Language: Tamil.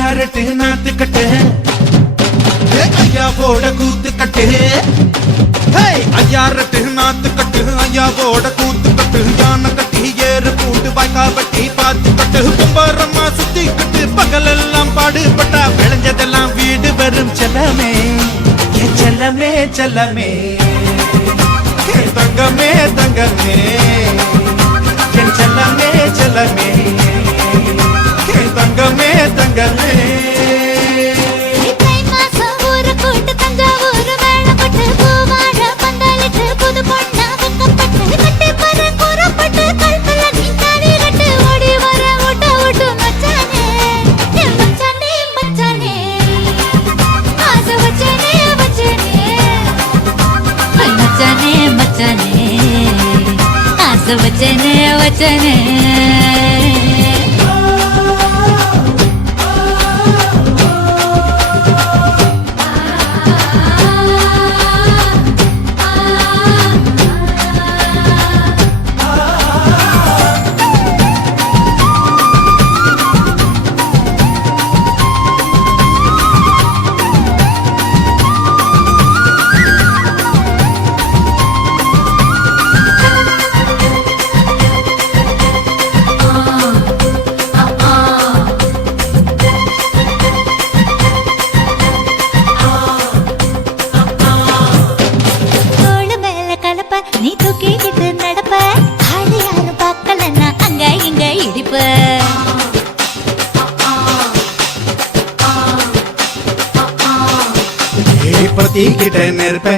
ஐயாரட்டு நாத்து கட்டு ஐயாவோட கூத்து கட்டு ஐயாரட்டு நாத்து கட்டு ஐயாவோட கூத்து கட்டு யானை கட்டி ஏறு கூட்டு வாய்க்கா வட்டி பார்த்து கட்டு கும்பரமா சுத்தி கட்டு பகல் எல்லாம் பாடுபட்டா விளைஞ்சதெல்லாம் வீடு வரும் செல்லமே செல்லமே செல்லமே தங்கமே தங்கமே என் செல்லமே செல்லமே தங்கமே தங்கமே वचने वचने நீ தூக்கிக்கிட்டு நடப்ப ஆளு யாரும் பார்க்கலன்னா அங்க இங்க இடிப்ப பிரதிக்கிட்ட நெருப்ப